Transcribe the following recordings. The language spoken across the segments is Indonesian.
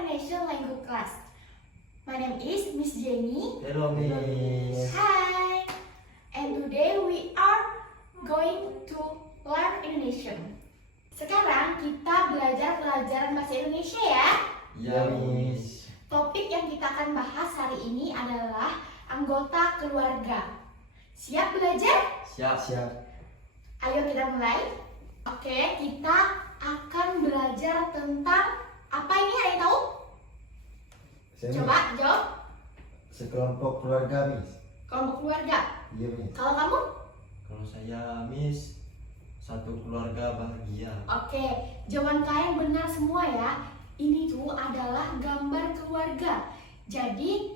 Indonesian Language class. My name is Miss Jenny. Hello, Miss. Hi. And today we are going to learn Indonesian. Sekarang kita belajar pelajaran bahasa Indonesia ya. Ya, Miss. Topik yang kita akan bahas hari ini adalah anggota keluarga. Siap belajar? Siap. Ayo kita mulai. Oke, kita akan belajar tentang apa ini, ada yang tahu? Coba jawab. Sekelompok keluarga, Miss. Kelompok keluarga. Iya, Miss. Kalau kamu? Kalau saya, Miss, satu keluarga bahagia. Oke, jawaban kalian benar semua ya. Ini tuh adalah gambar keluarga. Jadi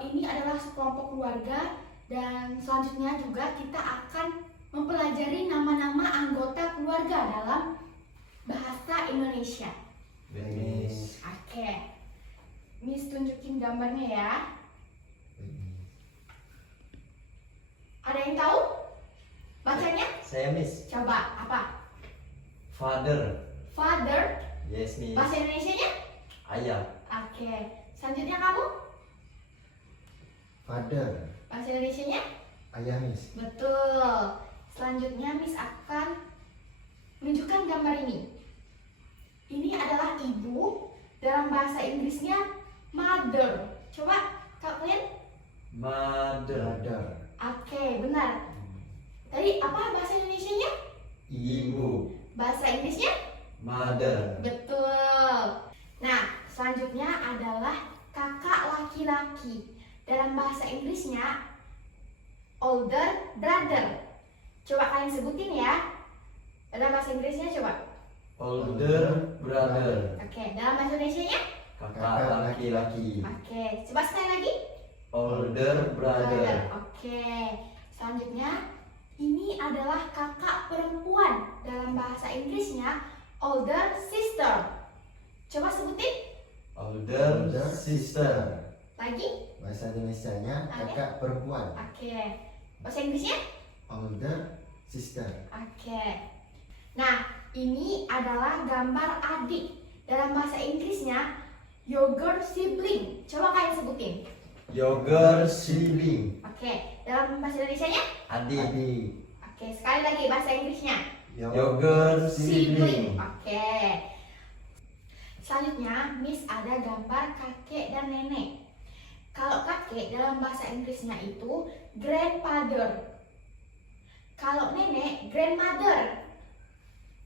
ini adalah sekelompok keluarga dan selanjutnya juga kita akan mempelajari nama-nama anggota keluarga dalam bahasa Indonesia. Ya, Miss. Oke, Miss tunjukin gambarnya ya. Ada yang tahu bacanya? Saya, Miss. Coba apa? Father. Father. Yes, Miss. Bahasa Indonesianya? Ayah. Oke. Selanjutnya kamu? Father. Bahasa Indonesianya? Ayah, Miss. Betul. Selanjutnya Miss akan menunjukkan gambar ini. Ini adalah ibu. Dalam bahasa Inggrisnya mother. Coba kalian? Mother. Brother. Oke, benar. Tadi apa bahasa Indonesianya? Ibu. Bahasa Inggrisnya? Mother. Betul. Nah, selanjutnya adalah kakak laki-laki. Dalam bahasa Inggrisnya older brother. Coba kalian sebutin ya. Dalam bahasa Inggrisnya coba. Older brother. Oke, dalam bahasa Indonesianya? Kakak laki-laki. Oke, coba sekali lagi. Older brother. Oke. Selanjutnya ini adalah kakak perempuan. Dalam bahasa Inggrisnya older sister. Coba sebutin Older sister. lagi. Bahasa Indonesianya kakak perempuan. Oke. Bahasa Inggrisnya? Older sister. Oke. Nah, ini adalah gambar adik. Dalam bahasa Inggrisnya younger sibling. Coba kalian sebutin. Younger sibling. Oke. Dalam bahasa Indonesianya? Adik. Adik. Oke, sekali lagi bahasa Inggrisnya. Younger sibling. Oke. Selanjutnya, Miss ada gambar kakek dan nenek. Kalau kakek dalam bahasa Inggrisnya itu grandfather. Kalau nenek grandmother.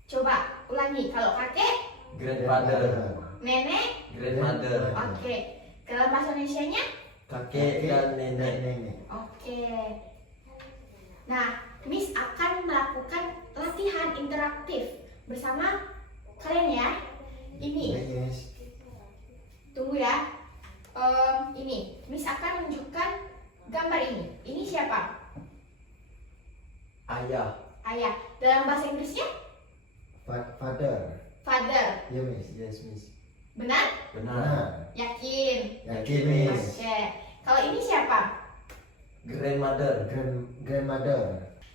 Coba ulangi. Kalau kakek, Grandfather. nenek. Grandmother. Oke. Dalam bahasa Indonesianya? Kakek dan nenek. Nenek. Oke. Nah, Miss akan melakukan latihan interaktif bersama kalian ya. Ini, Iya, Miss. tunggu ya. Ini, Miss akan menunjukkan gambar ini. Ini siapa? Ayah. Ayah. Dalam bahasa Inggrisnya? Father. Father. Iya, Miss. Yes, Miss. Benar? Benar. Yakin? Yakin, Miss. Oke. Kalau ini siapa? Grandmother. Grandmother.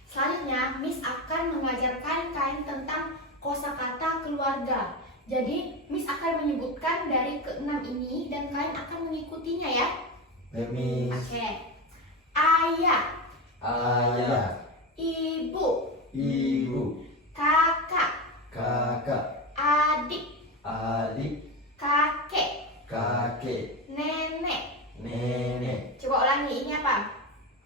Selanjutnya, Miss akan mengajarkan kalian tentang kosakata keluarga. Jadi, Miss akan menyebutkan dari keenam ini dan kalian akan mengikutinya ya. Ya, Miss. Oke. Ayah, Ayah. ibu, Ibu. kakak, Kakak. adik, Adik. kakek, Kakek. nenek. Nenek. Coba ulangi, ini apa?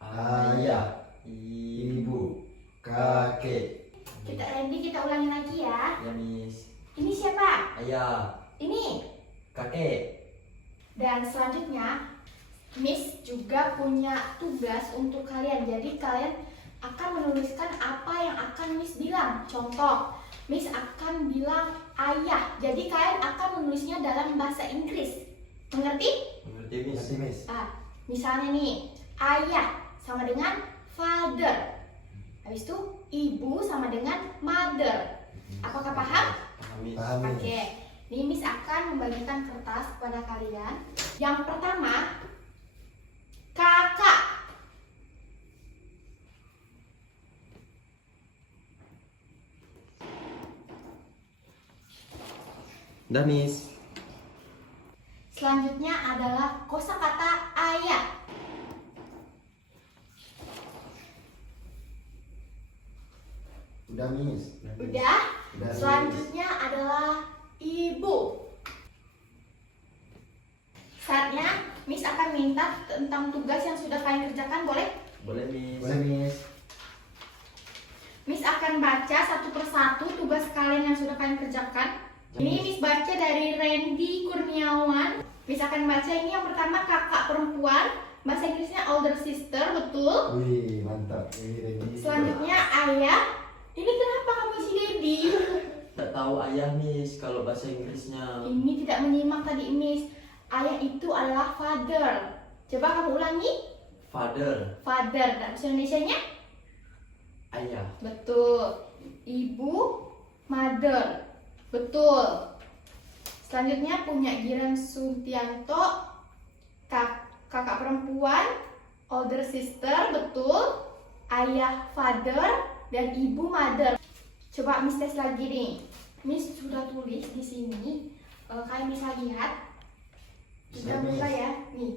Ayah. Ibu. Kakek. Kita Randy, kita ulangi lagi ya. Ya, Miss. Ini siapa? Ayah. Ini. Kakek. Dan selanjutnya, Miss juga punya tugas untuk kalian. Jadi kalian akan menuliskan apa yang akan Miss bilang. Contoh, Miss akan bilang ayah. Jadi kalian akan menulisnya dalam bahasa Inggris. Mengerti? Mengerti, Miss? Ngerti, Miss. Misalnya nih, ayah sama dengan father. Habis itu ibu sama dengan mother. Apakah paham? Paham, Miss. Paham, Miss. Oke, ini Miss akan membagikan kertas kepada kalian. Yang pertama, kakak. Dah, Miss. Selanjutnya adalah kosakata ayah. Udah Miss. Udah. Miss. Selanjutnya adalah ibu. Saatnya Miss akan minta tentang tugas yang sudah kalian kerjakan, boleh? Boleh, Miss. Boleh Miss. Miss akan baca satu persatu tugas kalian yang sudah kalian kerjakan. Ini Miss baca dari Randy Kurniawan. Miss akan baca ini yang pertama kakak perempuan. Bahasa Inggrisnya older sister, betul. Wih, mantap. Ini Selanjutnya ayah. Ini kenapa kamu si Dedi? Tak tahu ayah, Miss, kalau bahasa Inggrisnya. Ini tidak menyimak tadi Miss. Ayah itu adalah father. Coba kamu ulangi. Father, Father. Dan bahasa Indonesianya? ayah. Betul. Ibu, mother. Betul. Selanjutnya punya Giran Suntianto, kakak perempuan, older sister, betul. Ayah, father, dan ibu, mother. Coba Miss tes lagi nih. Miss sudah tulis di sini. Kalian bisa lihat. Sudah Miss. buka ya. Nih.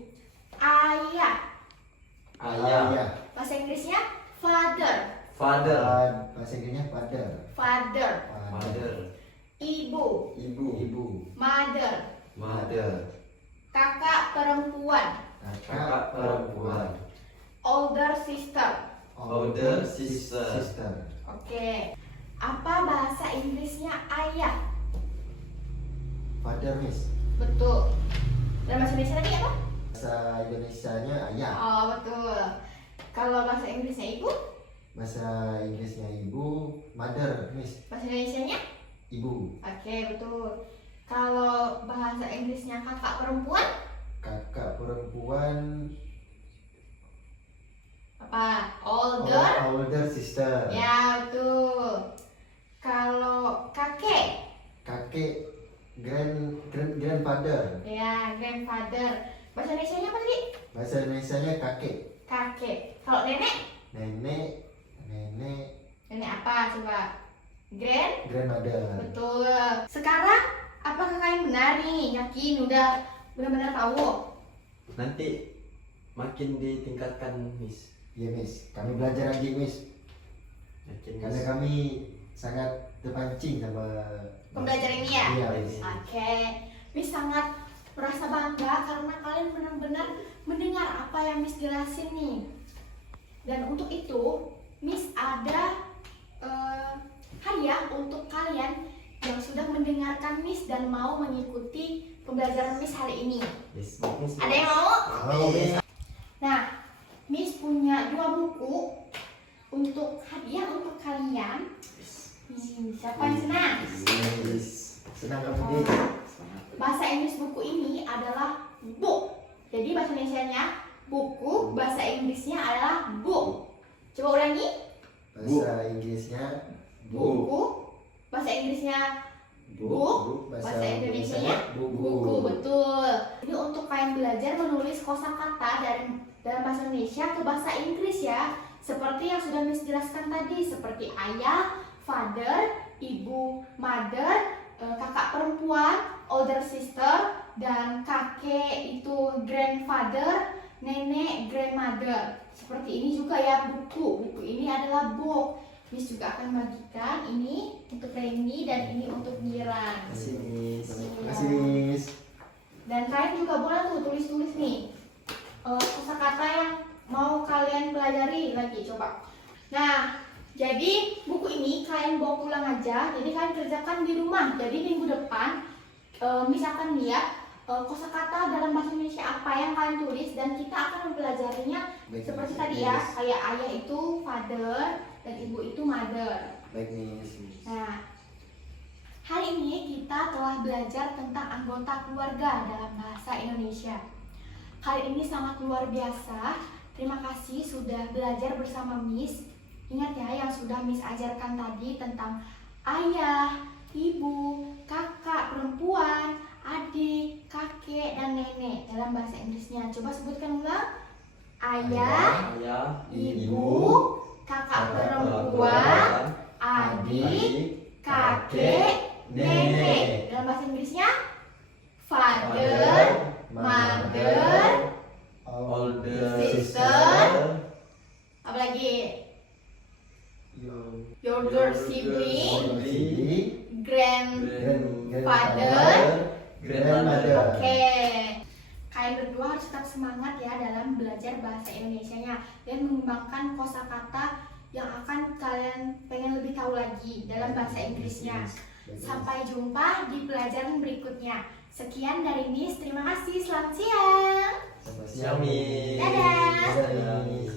Ayah. Ayah. Bahasa Inggrisnya father. Father, Bahasa Inggrisnya father. Father. father. Ibu. Ibu, Ibu. Mother. mother. Kakak perempuan. Kakak perempuan. Older sister. Older sister. Sister. Oke. Apa bahasa Inggrisnya ayah? Father Miss. Betul. Dan bahasa Indonesia tadi apa? Bahasa Indonesianya ayah. Oh, betul. Kalau bahasa Inggrisnya ibu? Bahasa Inggrisnya ibu, mother Miss. Bahasa Indonesianya? Ibu. Oke, betul. Kalau bahasa Inggrisnya kakak perempuan? Kakak perempuan. Apa? Older? Older sister. Ya, betul. Kalau kakek? Kakek grandfather. Ya, grandfather. Bahasa Indonesianya apa tadi? Bahasa Indonesianya kakek. Kakek. Kalau nenek? Nenek. Nenek apa? Coba. Grandmother. Betul. Sekarang apakah kalian benar nih? Yakin udah benar-benar tahu? Nanti makin ditingkatkan, Miss. Iya Miss. Kami belajar lagi Miss. Yakin, Karena Miss. kami sangat terpancing sama Pembelajaran ini ya? Iya Miss. Oke. Miss sangat merasa bangga karena kalian benar-benar mendengar apa yang Miss jelasin nih. Dan untuk itu, Miss ada hadiah untuk kalian yang sudah mendengarkan Miss dan mau mengikuti pembelajaran Miss hari ini. Yes, Miss. Ada yang mau? Halo Miss. Nah, Miss punya 2 buku untuk hadiah untuk kalian. Siapa yang senang? Miss. Senang kami Oh, Miss. bahasa Inggris buku ini adalah book. Jadi bahasa Indonesianya buku, bahasa Inggrisnya adalah book. Coba ulangi. Bahasa Inggrisnya Buku, bahasa Inggrisnya book, bahasa Indonesianya buku, betul. Ini untuk kalian belajar menulis kosakata dari dalam bahasa Indonesia ke bahasa Inggris ya. Seperti yang sudah Miss jelaskan tadi, seperti ayah, father, ibu, mother, kakak perempuan, older sister, dan kakek itu grandfather, nenek grandmother. Seperti ini juga ya buku. Buku ini adalah book. Miss juga akan bagikan ini untuk Randy dan ini untuk Giran. Terima kasih, Miss. Terima kasih Miss. Dan kalian juga boleh tuh tulis-tulis nih kosakata yang mau kalian pelajari lagi, coba. Nah, jadi buku ini kalian bawa pulang aja. Jadi kalian kerjakan di rumah. Jadi minggu depan Miss akan lihat kosakata dalam bahasa Indonesia apa yang kalian tulis dan kita akan mempelajarinya Baik, seperti Miss. tadi ya. Kayak ayah itu father dan ibu itu mother. Baik Miss. Nah, hari ini kita telah belajar tentang anggota keluarga dalam bahasa Indonesia. Kali ini sangat luar biasa. Terima kasih sudah belajar bersama Miss. Ingat ya yang sudah Miss ajarkan tadi tentang ayah, ibu, kakak perempuan, adik, kakek, dan nenek dalam bahasa Inggrisnya. Coba sebutkan ulang. Ayah, Ayah, ibu, kakak perempuan, adik, kakek, nenek. Dalam bahasa Inggrisnya father, mother, older sister, apalagi younger sibling, grandfather. grandmother. Oke, kalian berdua harus tetap semangat ya dalam belajar bahasa Indonesianya dan mengembangkan kosakata yang akan kalian pengen lebih tahu lagi dalam bahasa Inggrisnya. Sampai jumpa di pelajaran berikutnya. Sekian dari Miss, terima kasih, selamat siang. Siang, Miss. Dadah. Dadah, Miss.